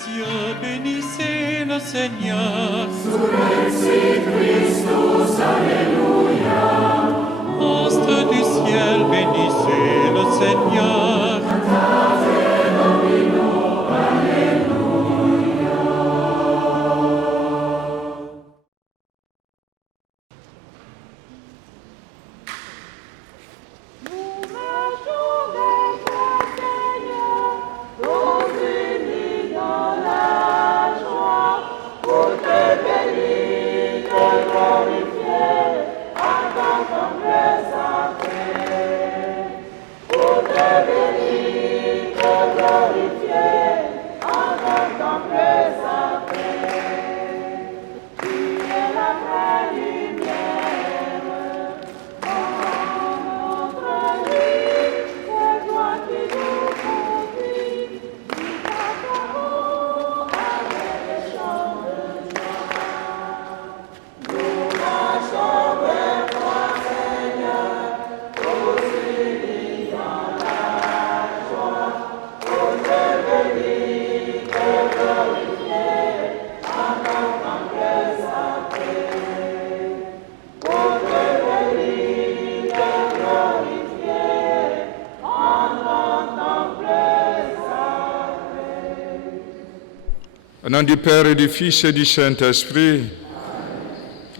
cieux, bénissez le Seigneur. Surrexit Christus, Alléluia. Astres du ciel, bénissez le Seigneur. Cantate Domino, Alléluia. Nous marchons vers toi, Seigneur, tous unis dans la joie, pour te bénir, te glorifier, en ton temple sacré. Pour te bénir, te glorifier, en ton temple sacré. Tu es la vraie lumière, en notre vie, c'est toi qui nous conduis, nous t'adorons avec des chants de joie. Nous marchons vers toi, Seigneur, tous unis dans la joie, pour te bénir, te glorifier, en ton temple sacré. Pour te bénir, te glorifier, en ton temple sacré. Au nom du Père et du Fils et du Saint-Esprit,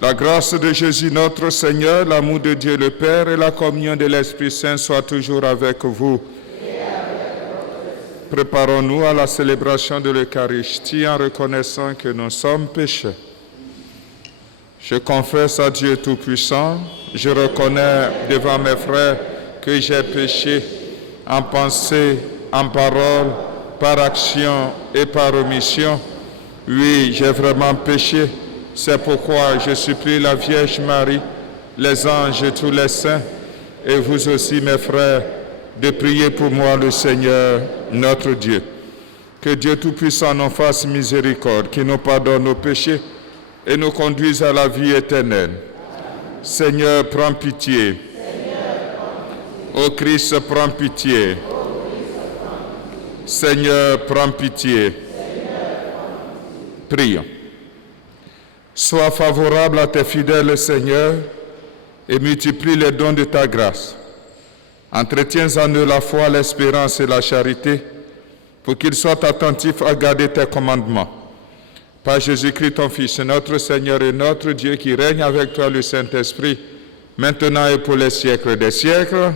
la grâce de Jésus notre Seigneur, l'amour de Dieu le Père et la communion de l'Esprit Saint soient toujours avec vous. Préparons-nous à la célébration de l'Eucharistie en reconnaissant que nous sommes pécheurs. Je confesse à Dieu Tout-Puissant, je reconnais devant mes frères que j'ai péché en pensée, en parole, par action et par omission. Oui, j'ai vraiment péché. C'est pourquoi je supplie la Vierge Marie, les anges et tous les saints, et vous aussi, mes frères, de prier pour moi le Seigneur, notre Dieu. Que Dieu Tout-Puissant nous fasse miséricorde, qu'il nous pardonne nos péchés et nous conduise à la vie éternelle. Seigneur, prends pitié. Ô Christ, prends pitié. Seigneur, prends pitié. Prions. Sois favorable à tes fidèles, Seigneur, et multiplie les dons de ta grâce. Entretiens en eux la foi, l'espérance et la charité, pour qu'ils soient attentifs à garder tes commandements. Par Jésus-Christ, ton Fils, notre Seigneur et notre Dieu, qui règne avec toi le Saint-Esprit, maintenant et pour les siècles des siècles.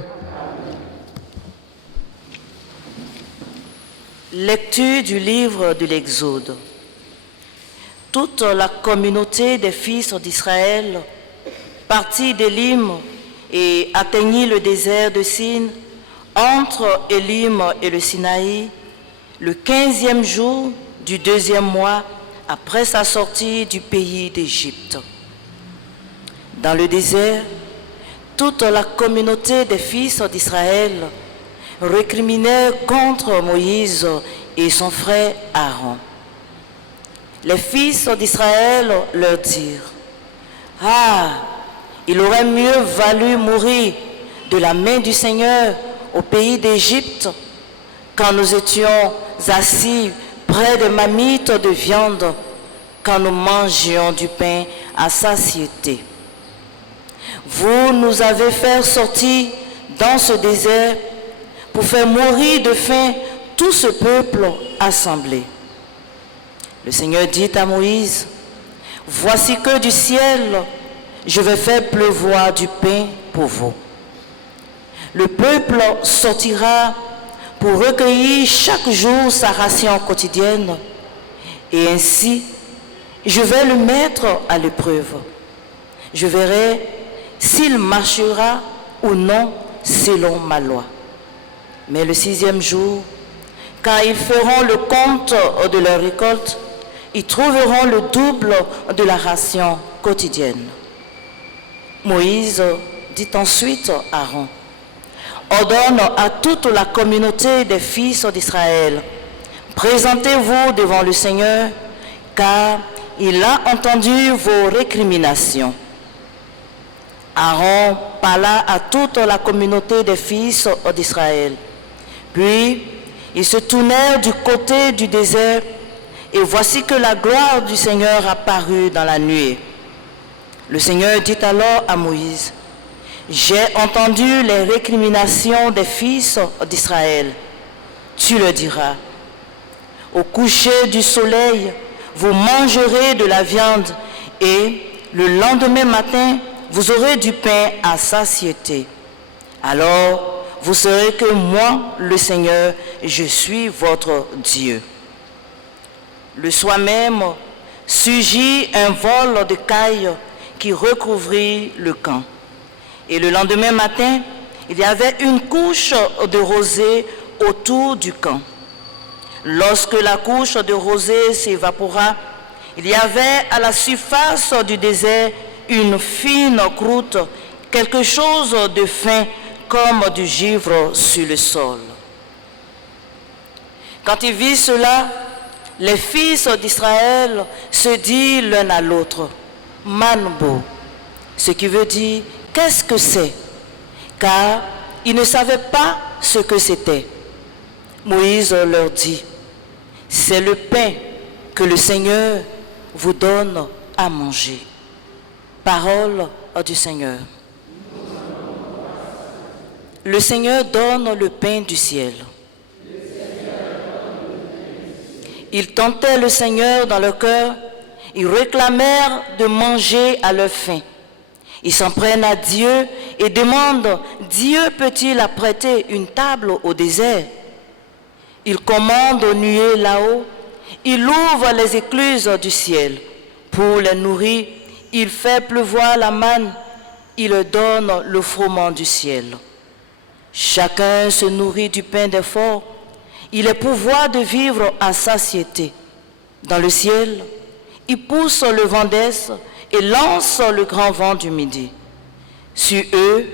Lecture du livre de l'Exode. Toute la communauté des fils d'Israël partit d'Élim et atteignit le désert de Sin, entre Élim et le Sinaï, le 15e jour du 2e mois après sa sortie du pays d'Égypte. Dans le désert, toute la communauté des fils d'Israël récriminait contre Moïse et son frère Aaron. Les fils d'Israël leur dirent: « Ah, il aurait mieux valu mourir de la main du Seigneur au pays d'Égypte, quand nous étions assis près des marmites de viande, quand nous mangions du pain à satiété. Vous nous avez fait sortir dans ce désert pour faire mourir de faim tout ce peuple assemblé. » Le Seigneur dit à Moïse: « Voici que du ciel, je vais faire pleuvoir du pain pour vous. Le peuple sortira pour recueillir chaque jour sa ration quotidienne, et ainsi, je vais le mettre à l'épreuve. Je verrai s'il marchera ou non selon ma loi. Mais le 6e jour, quand ils feront le compte de leur récolte, ils trouveront le double de la ration quotidienne. » Moïse dit ensuite à Aaron: « Ordonne à toute la communauté des fils d'Israël, présentez-vous devant le Seigneur, car il a entendu vos récriminations. » Aaron parla à toute la communauté des fils d'Israël. Puis, ils se tournèrent du côté du désert Et voici que la gloire du Seigneur apparut dans la nuée. Le Seigneur dit alors à Moïse, « J'ai entendu les récriminations des fils d'Israël. Tu le diras. Au coucher du soleil, vous mangerez de la viande et le lendemain matin, vous aurez du pain à satiété. Alors, vous saurez que moi, le Seigneur, je suis votre Dieu. » Le soir même, surgit un vol de cailles qui recouvrit le camp. Et le lendemain matin, il y avait une couche de rosée autour du camp. Lorsque la couche de rosée s'évapora, il y avait à la surface du désert une fine croûte, quelque chose de fin comme du givre sur le sol. Quand il vit cela, les fils d'Israël se dirent l'un à l'autre, « Manbo », ce qui veut dire « qu'est-ce que c'est ?» car ils ne savaient pas ce que c'était. Moïse leur dit, « C'est le pain que le Seigneur vous donne à manger. » Parole du Seigneur. Le Seigneur donne le pain du ciel. Ils tentaient le Seigneur dans leur cœur, ils réclamèrent de manger à leur faim. Ils s'en prennent à Dieu et demandent, Dieu peut-il apprêter une table au désert? Il commande aux nuées là-haut, il ouvre les écluses du ciel. Pour les nourrir, il fait pleuvoir la manne, il donne le froment du ciel. Chacun se nourrit du pain des forts. Il est pouvoir de vivre à satiété. Dans le ciel, il pousse le vent d'est et lance le grand vent du midi. Sur eux,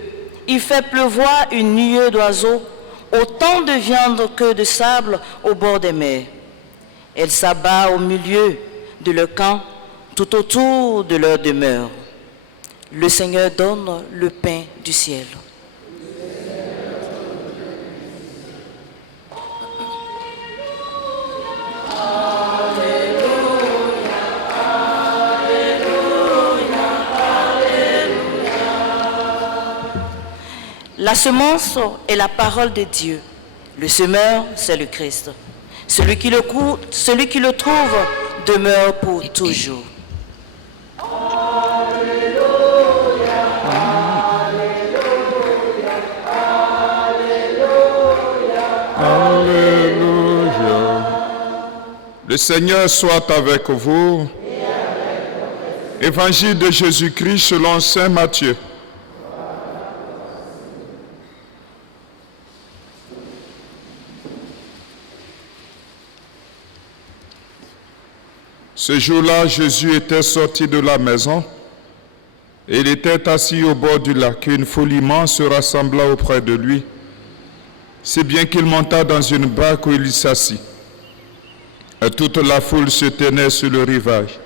il fait pleuvoir une nuée d'oiseaux, autant de viande que de sable au bord des mers. Elle s'abat au milieu de leur camp, tout autour de leur demeure. Le Seigneur donne le pain du ciel. La semence est la parole de Dieu. Le semeur, c'est le Christ. Celui qui le trouve demeure pour toujours. Alléluia. Le Seigneur soit avec vous. Évangile de Jésus-Christ selon saint Matthieu. Ce jour-là, Jésus était sorti de la maison et il était assis au bord du lac. Une foule immense se rassembla auprès de lui, si bien qu'il monta dans une barque où il s'assit. Et toute la foule se tenait sur le rivage.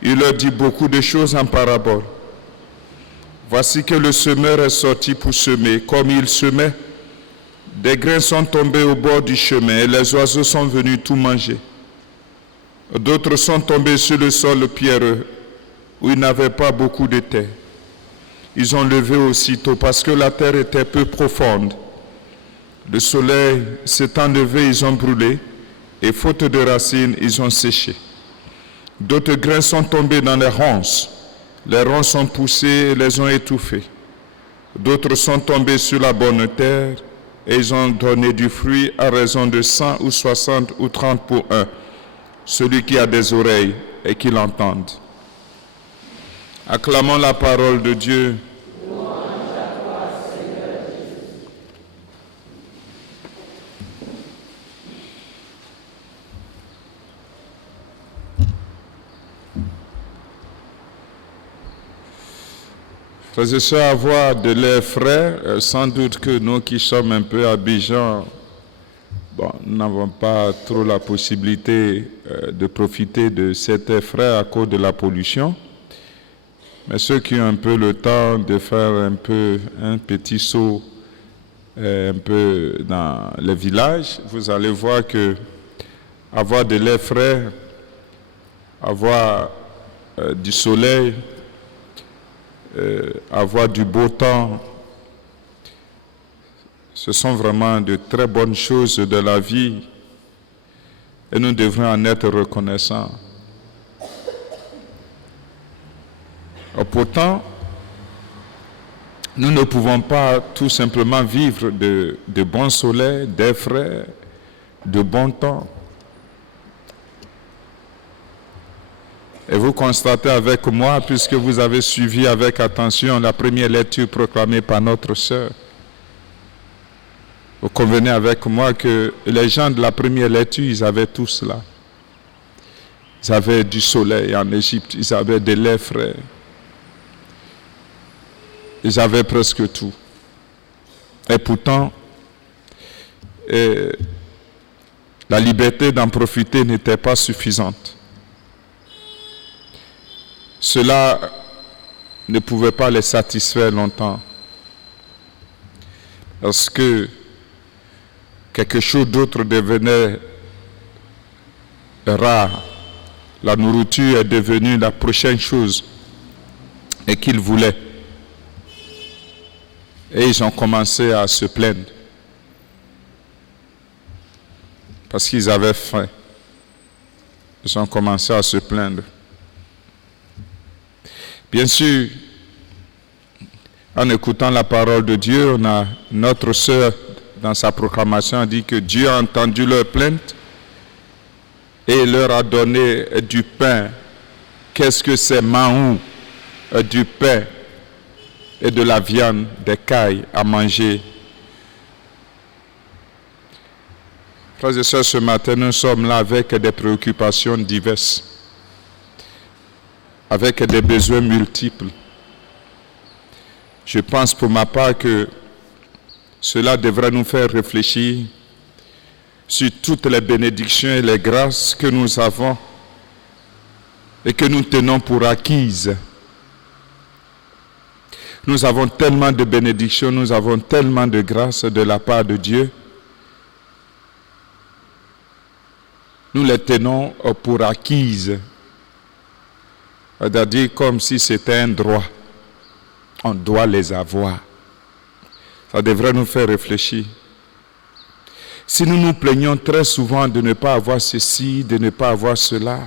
Il leur dit beaucoup de choses en parabole. Voici que le semeur est sorti pour semer. Comme il semait, des grains sont tombés au bord du chemin et les oiseaux sont venus tout manger. D'autres sont tombés sur le sol pierreux, où il n'avait pas beaucoup de terre. Ils ont levé aussitôt parce que la terre était peu profonde. Le soleil s'étant levé, ils ont brûlé, et faute de racines, ils ont séché. D'autres grains sont tombés dans les ronces. Les ronces ont poussé et les ont étouffés. D'autres sont tombés sur la bonne terre, et ils ont donné du fruit à raison de 100 ou 60 ou 30 pour un. Celui qui a des oreilles et qui l'entende. Acclamons la parole de Dieu. Frères et sœurs, avoir de l'air frais, sans doute que nous qui sommes un peu Abidjan, nous n'avons pas trop la possibilité de profiter de cet air frais à cause de la pollution. Mais ceux qui ont un peu le temps de faire un petit saut un peu dans les villages, vous allez voir que avoir de l'air frais, avoir du soleil, avoir du beau temps. Ce sont vraiment de très bonnes choses de la vie et nous devons en être reconnaissants. Pourtant, nous ne pouvons pas tout simplement vivre de bon soleil, d'air frais, de bon temps. Et vous constatez avec moi, puisque vous avez suivi avec attention la première lecture proclamée par notre sœur, vous convenez avec moi que les gens de la première lecture, ils avaient tout cela. Ils avaient du soleil en Égypte, ils avaient de l'air frais. Ils avaient presque tout. Et pourtant, la liberté d'en profiter n'était pas suffisante. Cela ne pouvait pas les satisfaire longtemps. Parce que quelque chose d'autre devenait rare. La nourriture est devenue la prochaine chose et qu'ils voulaient. Et ils ont commencé à se plaindre. Parce qu'ils avaient faim. Ils ont commencé à se plaindre. Bien sûr, en écoutant la parole de Dieu, notre sœur, dans sa proclamation, a dit que Dieu a entendu leurs plaintes et leur a donné du pain. Qu'est-ce que c'est, maou? Du pain et de la viande, des cailles à manger. Frères et sœurs, ce matin, nous sommes là avec des préoccupations diverses, avec des besoins multiples. Je pense pour ma part que cela devrait nous faire réfléchir sur toutes les bénédictions et les grâces que nous avons et que nous tenons pour acquises. Nous avons tellement de bénédictions, nous avons tellement de grâces de la part de Dieu. Nous les tenons pour acquises. C'est-à-dire comme si c'était un droit. On doit les avoir. Ça devrait nous faire réfléchir. Si nous nous plaignons très souvent de ne pas avoir ceci, de ne pas avoir cela,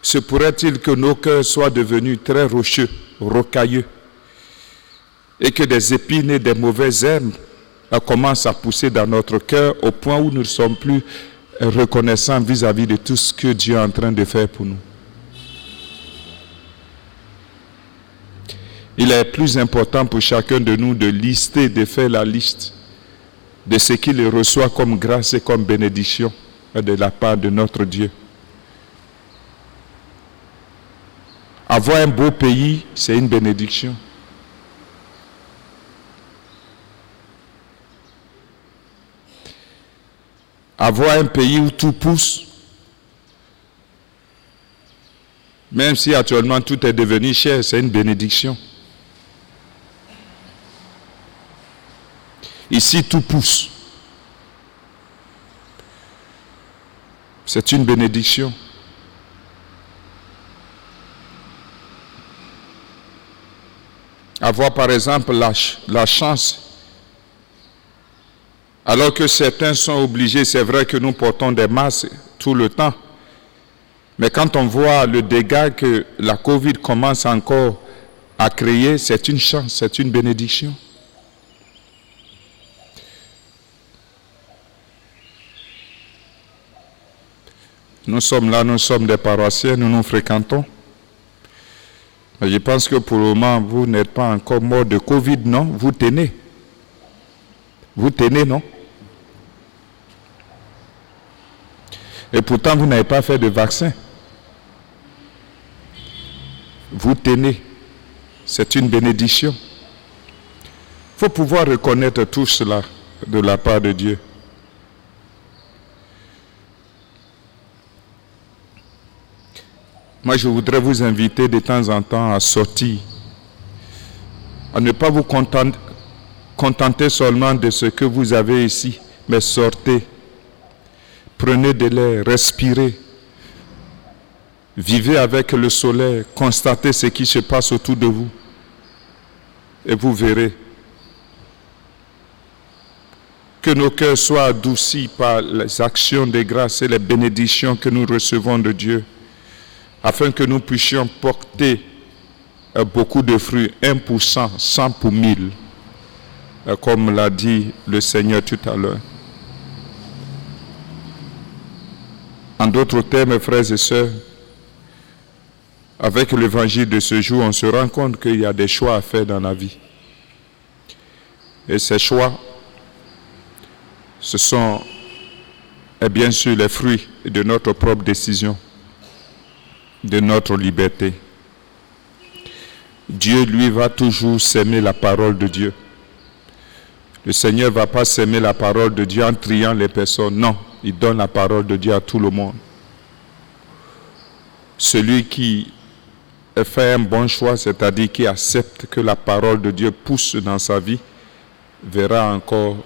se pourrait-il que nos cœurs soient devenus très rocheux, rocailleux, et que des épines et des mauvaises herbes commencent à pousser dans notre cœur au point où nous ne sommes plus reconnaissants vis-à-vis de tout ce que Dieu est en train de faire pour nous. Il est plus important pour chacun de nous de lister, de faire la liste de ce qu'il reçoit comme grâce et comme bénédiction de la part de notre Dieu. Avoir un beau pays, c'est une bénédiction. Avoir un pays où tout pousse, même si actuellement tout est devenu cher, c'est une bénédiction. Ici, tout pousse. C'est une bénédiction. Avoir par exemple la chance, alors que certains sont obligés, c'est vrai que nous portons des masques tout le temps, mais quand on voit le dégât que la Covid commence encore à créer, c'est une chance, c'est une bénédiction. Nous sommes là, nous sommes des paroissiens, nous nous fréquentons. Mais je pense que pour le moment, vous n'êtes pas encore mort de Covid, non? Vous tenez. Vous tenez, non? Et pourtant, vous n'avez pas fait de vaccin. Vous tenez. C'est une bénédiction. Il faut pouvoir reconnaître tout cela de la part de Dieu. Moi, je voudrais vous inviter de temps en temps à sortir, à ne pas vous contenter seulement de ce que vous avez ici, mais sortez. Prenez de l'air, respirez. Vivez avec le soleil, constatez ce qui se passe autour de vous. Et vous verrez que nos cœurs soient adoucis par les actions de grâce et les bénédictions que nous recevons de Dieu, afin que nous puissions porter beaucoup de fruits, 1%, 100 pour 1000, comme l'a dit le Seigneur tout à l'heure. En d'autres termes, frères et sœurs, avec l'évangile de ce jour, on se rend compte qu'il y a des choix à faire dans la vie. Et ces choix, ce sont bien sûr les fruits de notre propre décision, de notre liberté. Dieu, lui, va toujours s'aimer la parole de Dieu. Le Seigneur ne va pas s'aimer la parole de Dieu en triant les personnes. Non, il donne la parole de Dieu à tout le monde. Celui qui fait un bon choix, c'est-à-dire qui accepte que la parole de Dieu pousse dans sa vie, verra encore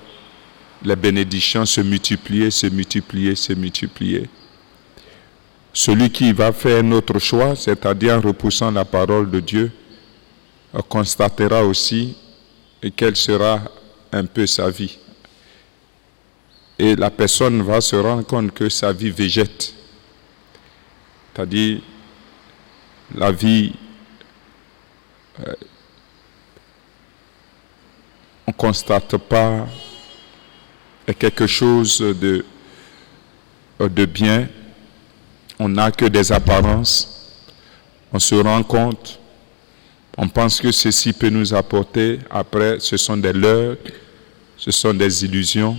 les bénédictions se multiplier, se multiplier, se multiplier. Celui qui va faire un autre choix, c'est-à-dire en repoussant la parole de Dieu, constatera aussi quelle sera un peu sa vie. Et la personne va se rendre compte que sa vie végète. C'est-à-dire, la vie, on ne constate pas quelque chose de bien. On n'a que des apparences. On se rend compte. On pense que ceci peut nous apporter. Après, ce sont des leurres, ce sont des illusions.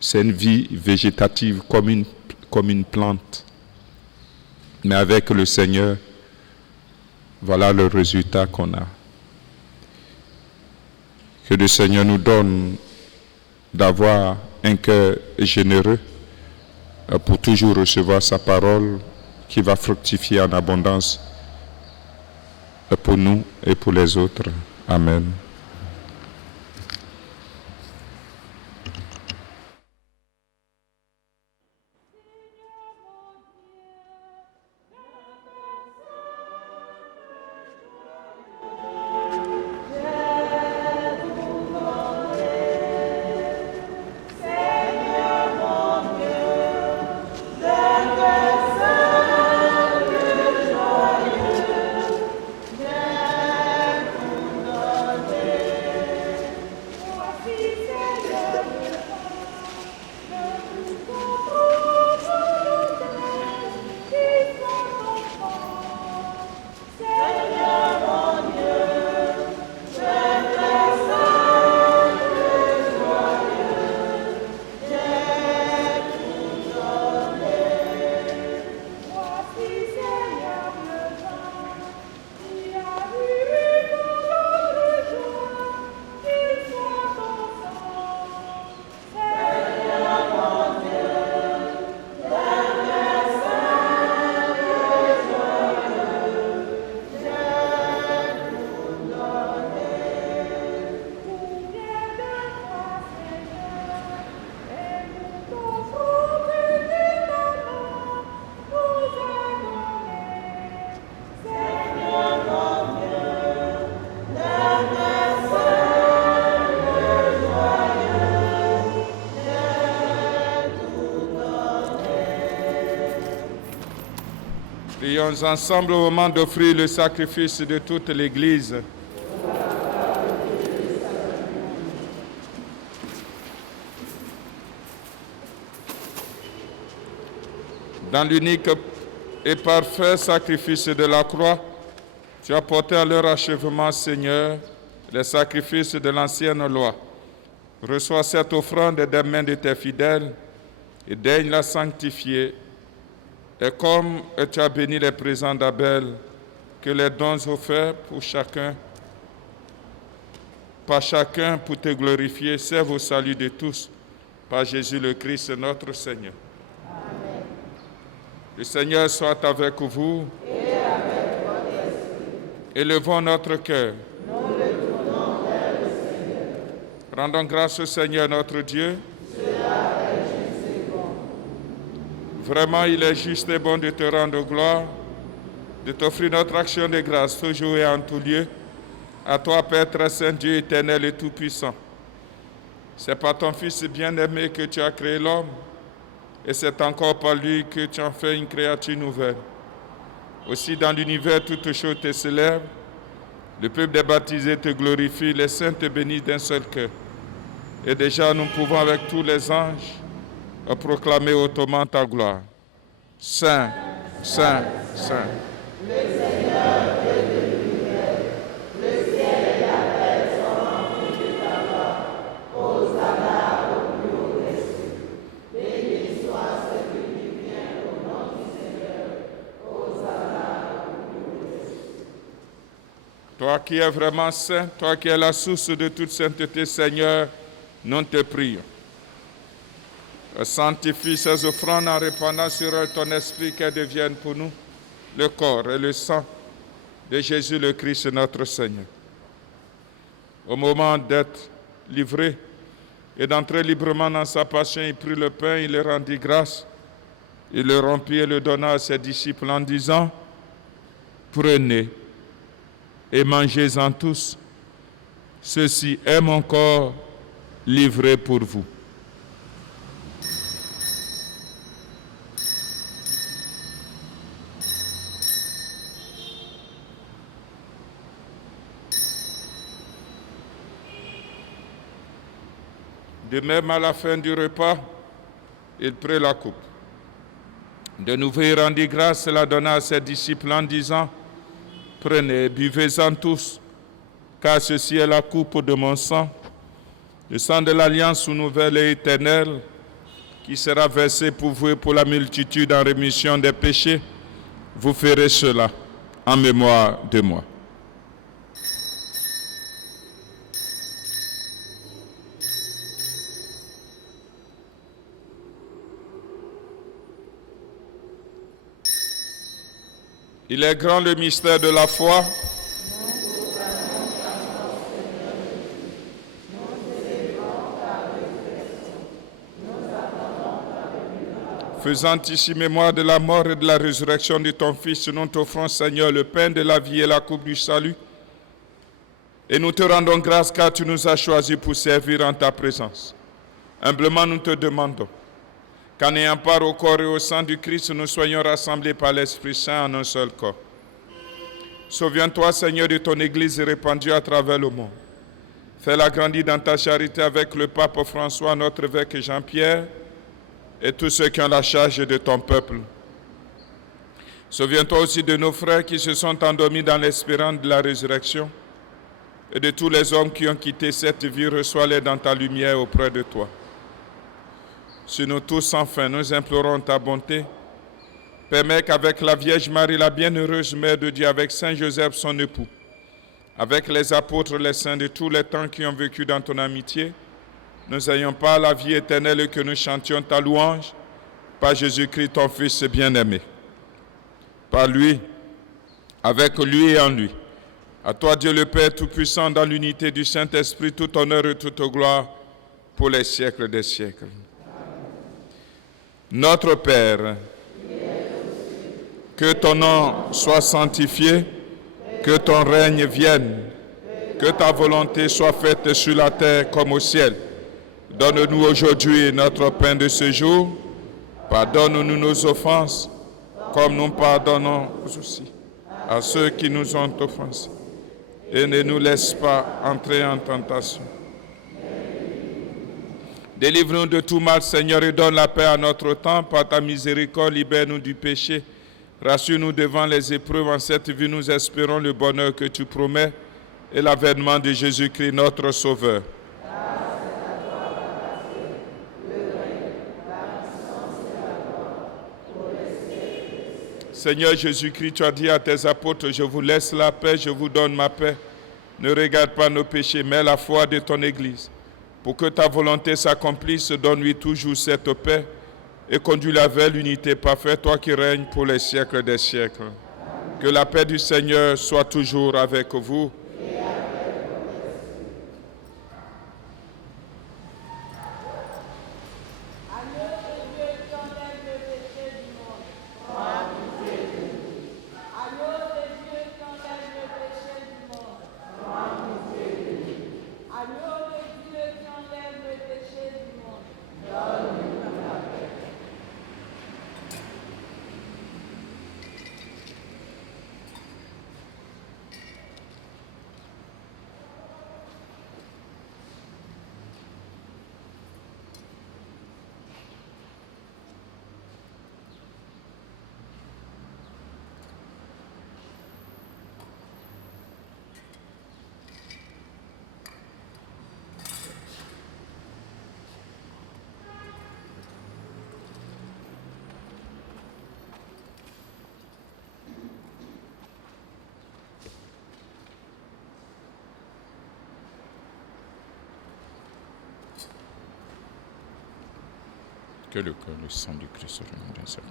C'est une vie végétative comme une plante. Mais avec le Seigneur, voilà le résultat qu'on a. Que le Seigneur nous donne d'avoir un cœur généreux pour toujours recevoir sa parole qui va fructifier en abondance pour nous et pour les autres. Amen. Prions ensemble au moment d'offrir le sacrifice de toute l'Église. Dans l'unique et parfait sacrifice de la croix, tu as porté à leur achèvement, Seigneur, les sacrifices de l'ancienne loi. Reçois cette offrande des mains de tes fidèles et daigne la sanctifier. Et comme tu as béni les présents d'Abel, que les dons offerts par chacun pour te glorifier servent au salut de tous, par Jésus le Christ notre Seigneur. Amen. Le Seigneur soit avec vous. Et avec votre esprit. Élevons notre cœur. Nous le tournons vers le Seigneur. Rendons grâce au Seigneur notre Dieu. Vraiment, il est juste et bon de te rendre gloire, de t'offrir notre action de grâce toujours et en tout lieu. À toi, Père très saint, Dieu éternel et tout-puissant. C'est par ton Fils bien-aimé que tu as créé l'homme, et c'est encore par lui que tu en fais une créature nouvelle. Aussi, dans l'univers, toutes choses te célèbrent. Le peuple des baptisés te glorifie, les saints te bénissent d'un seul cœur. Et déjà, nous pouvons avec tous les anges proclamer hautement ta gloire. Saint, Saint, Saint. Le Seigneur, Dieu de l'univers, le ciel et la terre sont remplis de ta gloire. Hosanna au plus haut des cieux. Béni soit celui qui vient au nom du Seigneur. Hosanna au plus haut des cieux. Toi qui es vraiment saint, toi qui es la source de toute sainteté, Seigneur, nous te prions. Sanctifie ces offrandes en répandant sur eux ton esprit qu'elles deviennent pour nous le corps et le sang de Jésus le Christ notre Seigneur. Au moment d'être livré et d'entrer librement dans sa passion, il prit le pain, il le rendit grâce, il le rompit et le donna à ses disciples en disant, « Prenez et mangez-en tous, ceci est mon corps livré pour vous. » De même, à la fin du repas, il prit la coupe. De nouveau, il rendit grâce et la donna à ses disciples en disant, « Prenez et buvez-en tous, car ceci est la coupe de mon sang, le sang de l'alliance nouvelle et éternelle, qui sera versé pour vous et pour la multitude en rémission des péchés. Vous ferez cela en mémoire de moi. » Il est grand le mystère de la foi. Faisant ici mémoire de la mort et de la résurrection de ton Fils, nous t'offrons, Seigneur, le pain de la vie et la coupe du salut. Et nous te rendons grâce car tu nous as choisis pour servir en ta présence. Humblement, nous te demandons qu'en ayant part au corps et au sang du Christ, nous soyons rassemblés par l'Esprit Saint en un seul corps. Souviens-toi, Seigneur, de ton Église répandue à travers le monde. Fais-la grandir dans ta charité avec le pape François, notre évêque Jean-Pierre, et tous ceux qui ont la charge de ton peuple. Souviens-toi aussi de nos frères qui se sont endormis dans l'espérance de la résurrection, et de tous les hommes qui ont quitté cette vie, reçois-les dans ta lumière auprès de toi. Sur nous tous, enfin, nous implorons ta bonté. Permets qu'avec la Vierge Marie, la bienheureuse Mère de Dieu, avec Saint Joseph, son époux, avec les apôtres, les saints de tous les temps qui ont vécu dans ton amitié, nous ayons pas la vie éternelle et que nous chantions ta louange par Jésus-Christ, ton Fils bien-aimé. Par lui, avec lui et en lui. À toi, Dieu le Père Tout-Puissant, dans l'unité du Saint-Esprit, tout honneur et toute gloire pour les siècles des siècles. Notre Père, que ton nom soit sanctifié, que ton règne vienne, que ta volonté soit faite sur la terre comme au ciel. Donne-nous aujourd'hui notre pain de ce jour. Pardonne-nous nos offenses, comme nous pardonnons aussi à ceux qui nous ont offensés. Et ne nous laisse pas entrer en tentation. Délivre-nous de tout mal, Seigneur, et donne la paix à notre temps. Par ta miséricorde, libère-nous du péché. Rassure-nous devant les épreuves. En cette vie, nous espérons le bonheur que tu promets et l'avènement de Jésus-Christ, notre Sauveur. Seigneur Jésus-Christ, tu as dit à tes apôtres, je vous laisse la paix, je vous donne ma paix. Ne regarde pas nos péchés, mais la foi de ton Église. Pour que ta volonté s'accomplisse, donne-lui toujours cette paix et conduis-la vers l'unité parfaite, toi qui règnes pour les siècles des siècles. Que la paix du Seigneur soit toujours avec vous. À Dieu, Dieu éternel, le péché Que le corps et le sang du Christ soient dans sa cause.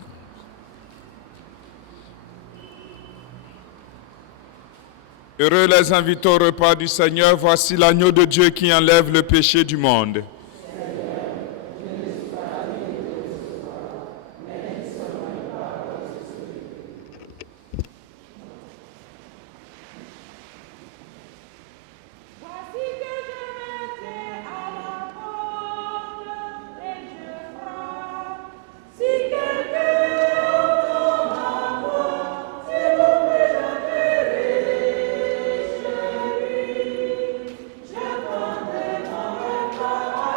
Heureux les invités au repas du Seigneur, voici l'agneau de Dieu qui enlève le péché du monde. Je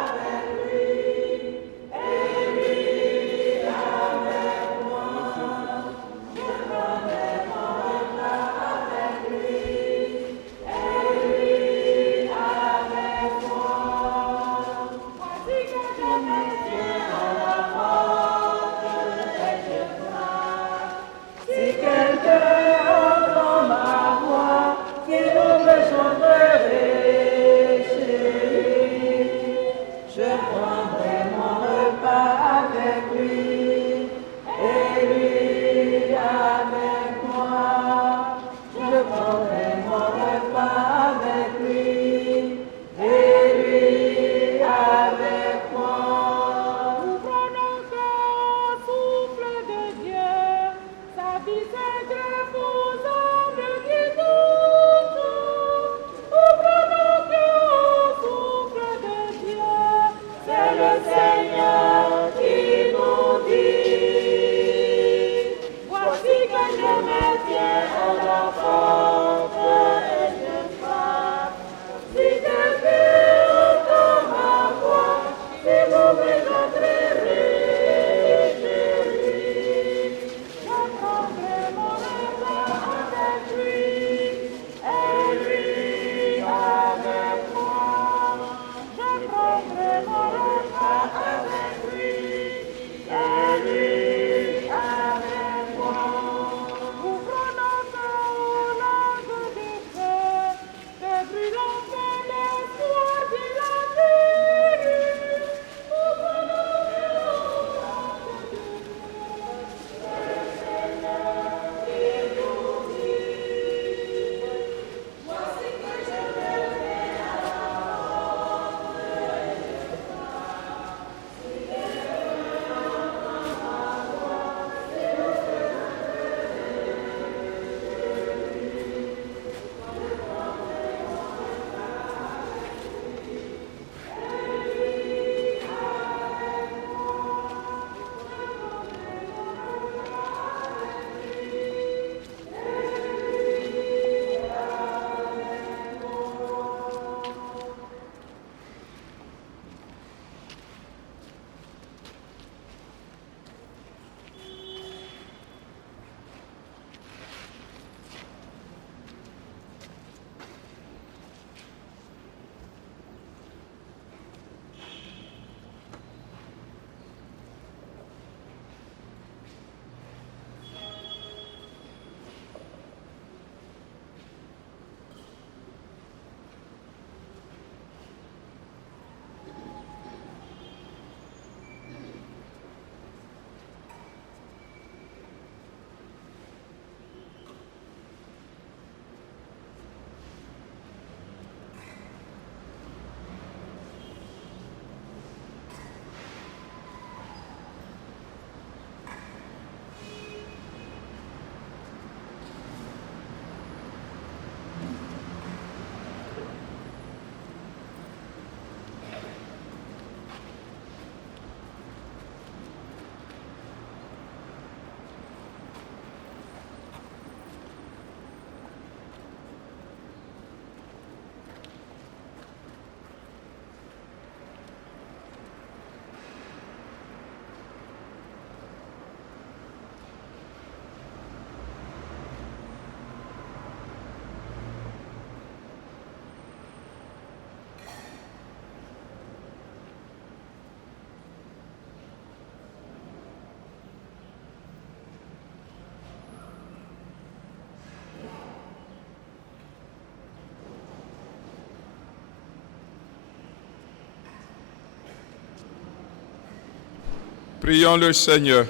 Prions le Seigneur.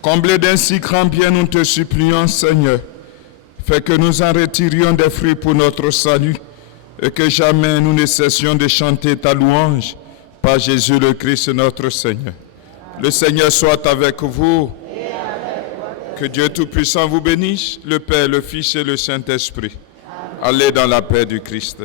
Comblés d'un si grand bien, nous te supplions, Seigneur, fais que nous en retirions des fruits pour notre salut et que jamais nous ne cessions de chanter ta louange par Jésus le Christ, notre Seigneur. Le Seigneur soit avec vous. Que Dieu Tout-Puissant vous bénisse, le Père, le Fils et le Saint-Esprit. Allez dans la paix du Christ.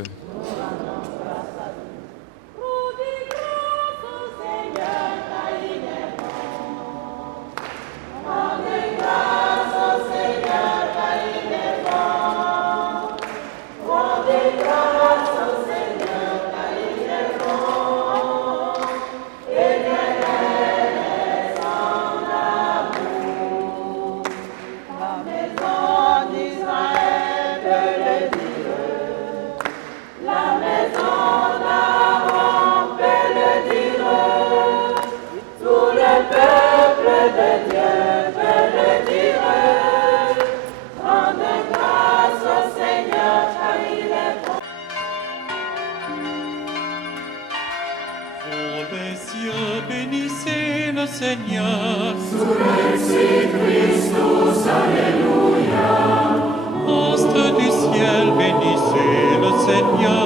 Vous les cieux, bénissez le Seigneur. Astres du ciel, bénissez le Seigneur.